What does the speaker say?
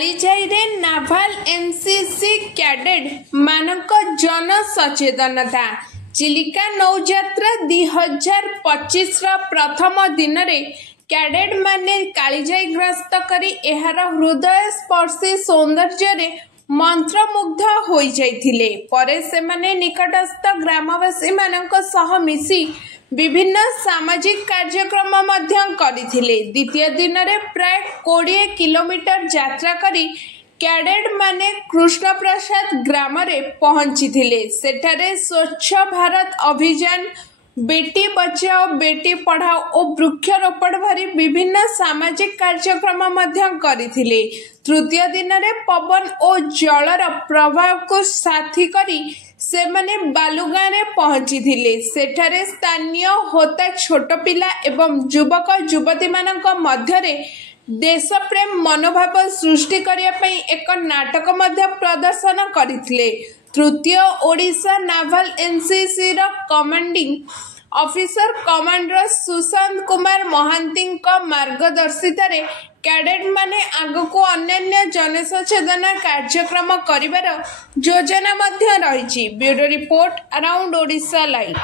कालीजाई रे naval NCC cadet मानक जन सचेतनता चिलिका नौयात्रा 2025 प्रथम दिन में कैडेट माने कालीजाई ग्रस्त करी एहार हृदय स्पर्शी सौंदर्य मंत्रमुग्ध हो जाइथिले। परे से माने निकटस्थ ग्रामवासी मानक सह मिसी विभिन्न सामाजिक कार्यक्रम मध्य करिथिले। द्वितीय दिन में प्राय 20 किलोमीटर यात्रा करी कैडेट माने कृष्ण प्रसाद ग्राम रे पहुंची थिले। सेठारे स्वच्छ भारत अभियान, बेटी बचाओ बेटी पढ़ाओ और वृक्षरोपण भरी विभिन्न सामाजिक कार्यक्रम मध्य करिथिले। तृतीय दिन में पवन और जलर प्रभाव को साथी करी से माने बालुगाँ रे पहुंची थिले। सेठारे स्थानीय होता छोट पिला एवं युवक युवती मानक मध्यरे देश प्रेम मनोभाव सृष्टि करिया पई एक नाटक मध्य प्रदर्शन करथिले। तृतीय ओडिशा नाभाल एनसीसी रो commanding officer commander Sushant Kumar Mohanty मार्गदर्शित कैडेट माने आगको अन्य जनसचेतना कार्यक्रम करिवार योजना मध्य रही। Bureau report around Odisha live.